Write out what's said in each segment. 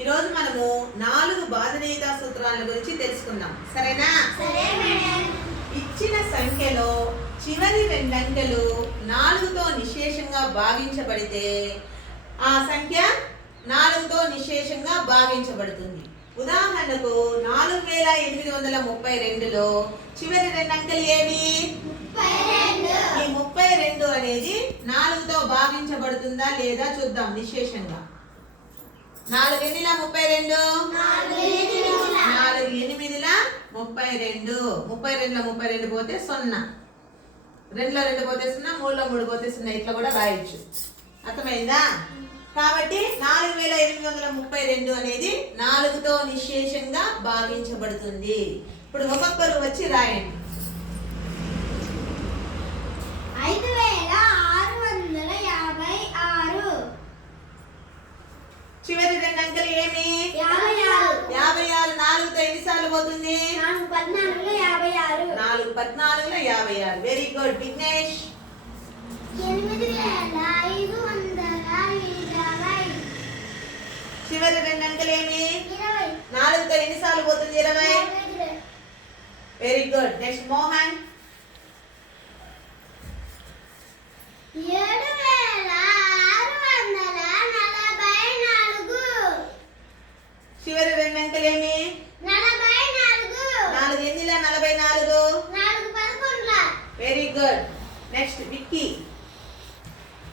ఈరోజు మనము నాలుగు బాధనీయతా సూత్రాల గురించి తెలుసుకుందాం. సరేనా? ఇచ్చిన సంఖ్యలో చివరి రెండంకెలు నాలుగుతో నిశేషంగా భాగించబడితే ఆ సంఖ్య నాలుగుతో నిశేషంగా భాగించబడుతుంది. ఉదాహరణకు నాలుగు వేల ఎనిమిది వందల ముప్పై రెండులో చివరి రెండు అంకెలు ఏవి ఈ ముప్పై రెండు అనేది నాలుగుతో భాగించబడుతుందా లేదా చూద్దాం నిశేషంగా. నాలుగు ఎన్నిలా ముప్పై రెండు నాలుగు ఎనిమిదిల ముప్పై రెండు ముప్పై రెండులో ముప్పై రెండు పోతే సున్నా. రెండులో రెండు పోతే సున్నా మూడులో మూడు పోతే సున్నా. ఇట్లా కూడా రాయొచ్చు. అర్థమైందా? కాబట్టి నాలుగు వేల ఎనిమిది వందల ముప్పై రెండు అనేది నాలుగుతో నిశేషంగా భావించబడుతుంది ఇప్పుడు ఒక్కొక్కరు వచ్చి రాయండి ఐదు వేల ఆరు వందల యాభై ఆరు చివరి రెండు అంకెలు ఏమి? యాభై ఆరు. నాలుగుతో ఎన్నిసార్లు పోతుంది? నాలుగు పద్నాలుగులో యాభై ఆరు. వెరీ గుడ్ విఘ్నేష్ చివరి రెండు అంకెలు ఏమి? నాలుగుతో ఎన్నిసార్లు పోతుంది? ఇరవై. వెరీ గుడ్ నెక్స్ట్ మోహన్ ఏడు వేల ఆరు వందల నలభై నాలుగు చివరి రెండు అంకెలు ఏమి నలభై నాలుగు నాలుగు ఎన్నిలా నలభై నాలుగు నాలుగు పదకొండుల వెరీ గుడ్ నెక్స్ట్ విక్కీ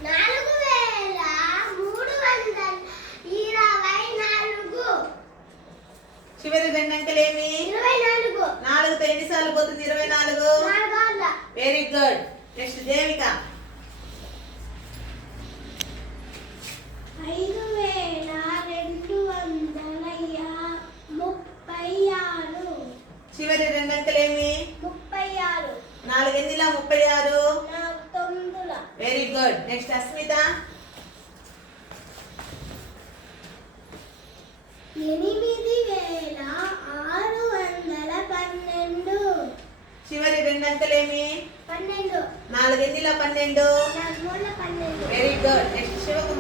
నాలుగు వేల మూడు వందల ఇరవై నాలుగు చివరి రెండు అంకెలు ఏమి ఇరవై నాలుగు నాలుగుతో ఎన్నిసార్లు పోతుంది? ఇరవై నాలుగు నాలుగు వెరీ గుడ్ నెక్స్ట్ దేవిక. ఐదు వేల రెండు వందల ముప్పై ఆరు. చివరి రెండు అంకెలు ఏమి ముప్పై ఆరు నాలుగు ఎన్నిలా ముప్పై ఆరు వెరీ గుడ్ నెక్స్ట్ అస్మిత. ఎనిమిది వేల ఆరు వందల పన్నెండు. చివరి రెండు అంకెలు ఏమి పన్నెండు. నాలుగు ఎన్నిలా పన్నెండు. నాలుగు మూల పన్నెండు. Very good next Shivakumar.